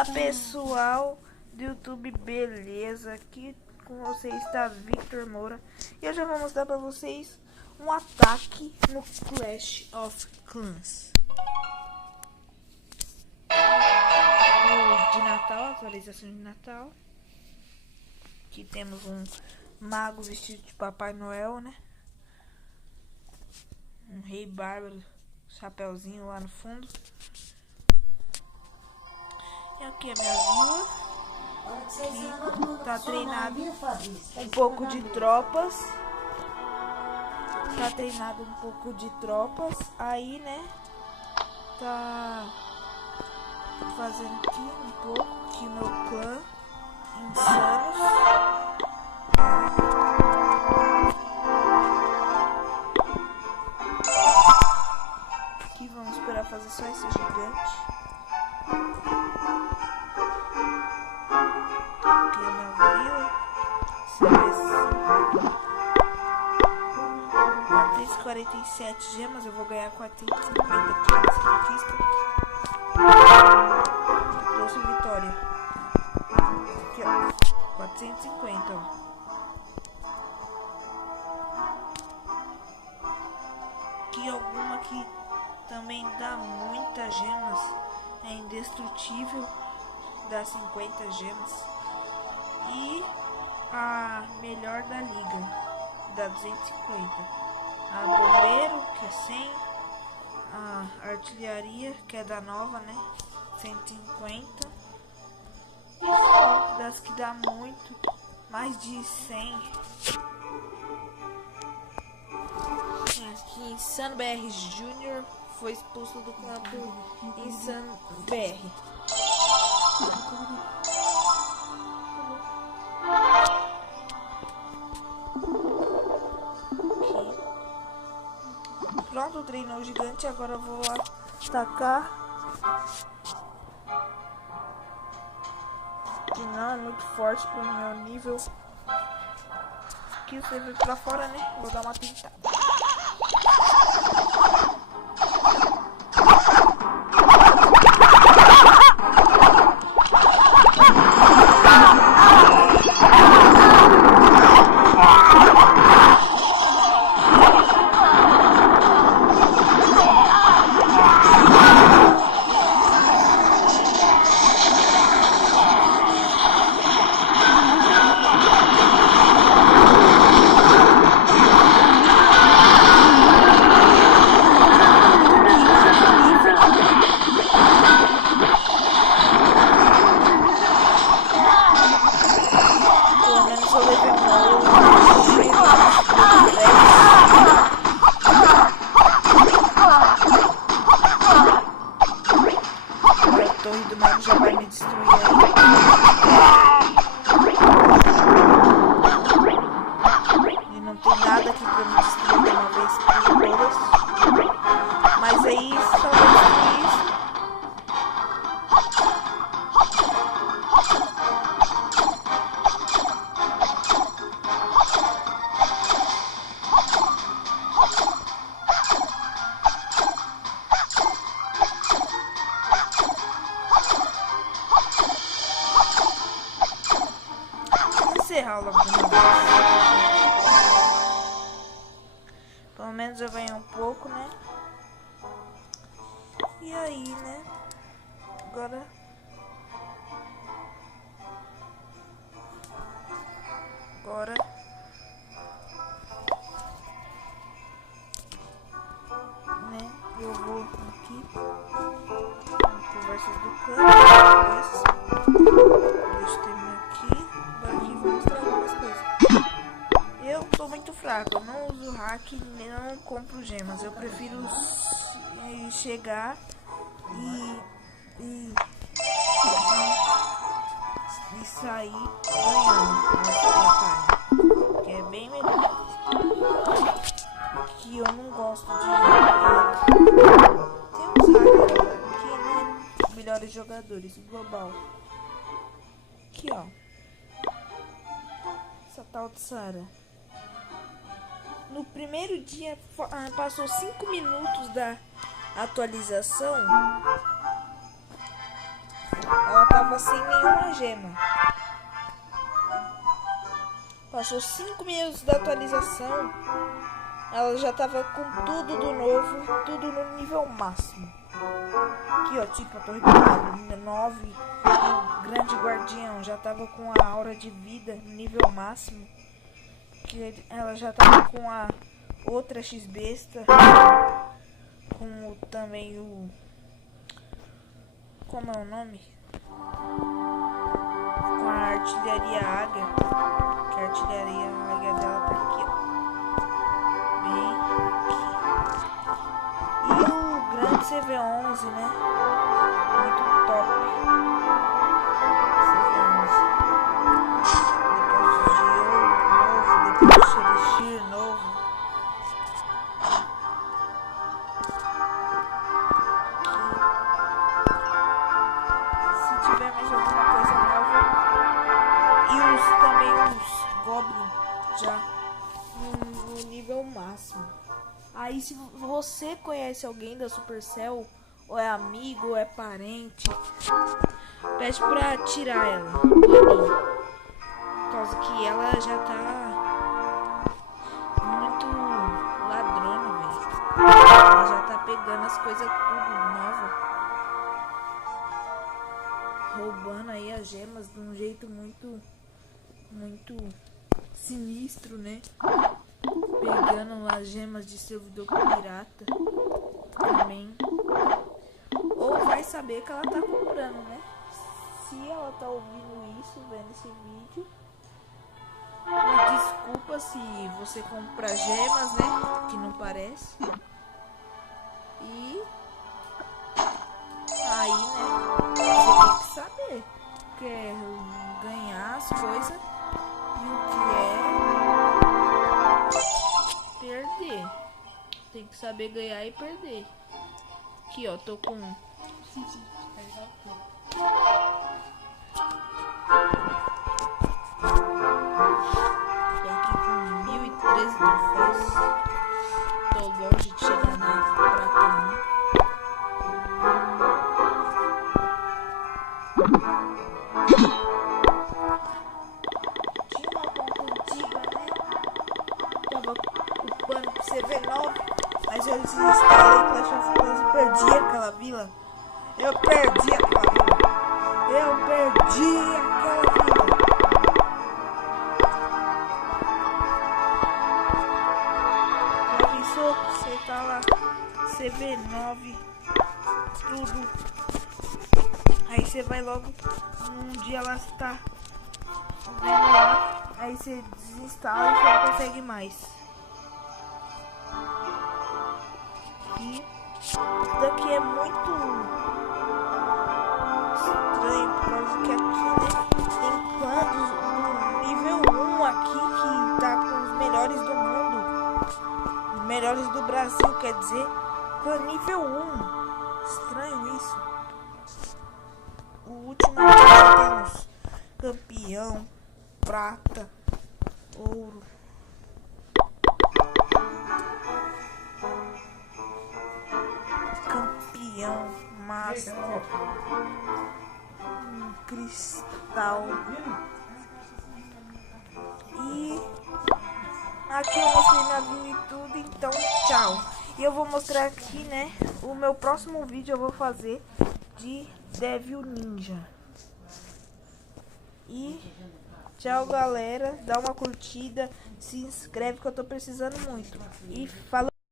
Olá pessoal do YouTube, beleza? Aqui com vocês está Victor Moura e eu já vou mostrar para vocês um ataque no Clash of Clans de Natal, atualização de Natal. Aqui temos um mago vestido de Papai Noel, né? Um rei bárbaro, chapeuzinho lá no fundo. E aqui a minha vila, que tá treinado um pouco de tropas. Tá treinado um pouco de tropas. Aí, né, tá fazendo aqui um pouco, aqui meu clã, insanos. Aqui vamos esperar fazer só esse gigante. Aqui é a minha vila. 447 gemas, eu vou ganhar 450 aqui nessa conquista. Trouxe vitória. Aqui, ó. 450, ó. Aqui alguma que também dá muitas gemas. É indestrutível. Dá 50 gemas. E a melhor da liga dá 250. A bombeiro, que é 100. A artilharia, que é da nova, né, 150. E só das que dá muito, mais de 100. Aqui Insano BR Jr. foi expulso do campo Insano BR. Pronto, treinou o gigante, agora eu vou atacar. Que não é muito forte pro meu nível. Aqui você veio pra fora, né? Vou dar uma tentada. A torre do mago já vai me destruir aí. E não tem nada aqui pra me destruir de uma vez por todas. Mas aí só vou destruir isso. Encerrar logo de uma vez. Pelo menos eu ganhei um pouco, né? E aí, né? Agora né? Eu vou aqui conversas do clã. Deixa eu terminar aqui. Agora aqui vou mostrar algumas coisas. Eu tô muito fraco, eu não uso hack, não compro gemas. Eu prefiro chegar e sair ganhando a batalha, que é bem melhor. Que eu não gosto de... Tem uns hackers aqui, né? Melhores jogadores, global. Aqui, ó. Essa tal de Sara. No primeiro dia, passou 5 minutos da atualização. Ela tava tava sem nenhuma gema. Passou 5 minutos da atualização, ela já tava com tudo do novo, tudo no nível máximo. Aqui ó, tipo a torre do lado, 9, o grande guardião já tava com a aura de vida no nível máximo. Que ela já tava com a outra X-Besta, com também o... como é o nome? Com a artilharia águia, que a artilharia águia dela tá aqui, ó. Bem aqui. E o grande CV11, né? Muito top. CV11. Depois de ouro novo, depois de elixir novo. Se tiver mais alguma coisa nova. E também os Goblin já no nível máximo. Aí se você conhece alguém da Supercell, ou é amigo, ou é parente, pede pra tirar ela do anime. Por causa que ela já tá muito ladrona, velho. Ela já tá pegando as coisas tudo nova, roubando aí as gemas de um jeito muito sinistro, né? Pegando as gemas de servidor pirata também. Ou vai saber que ela tá comprando, né? Se ela tá ouvindo isso, vendo esse vídeo, me desculpa se você compra gemas, né? Que não parece. E aí, né? Você tem que saber que é ganhar as coisas e o que é perder. Tem que saber ganhar e perder. Aqui, ó, tô com... Tô aqui com 1013 troféus. Tô longe de chegar na prata 1. Tinha uma conta antiga, né? Tava ocupando pro CV9, mas eu desinstalei Clash of Clans e perdi aquela vila. Eu perdi aquela vila. Já pensou? Você tá lá, CV9, tudo. Aí você vai logo, um dia lá você tá vendo lá, aí você desinstala e você não consegue mais. E isso daqui é muito estranho, por causa que aqui, né, tem clãs do nível 1 aqui que tá com os melhores do mundo. Os melhores do Brasil, quer dizer, clã nível 1. Estranho isso. O último aqui temos campeão, prata, ouro. Campeão, master, cristal. E aqui eu mostrei minha vida e tudo, então tchau. E eu vou mostrar aqui, né, o meu próximo vídeo eu vou fazer de Devil Ninja. E tchau, galera, dá uma curtida, se inscreve que eu tô precisando muito. E falou!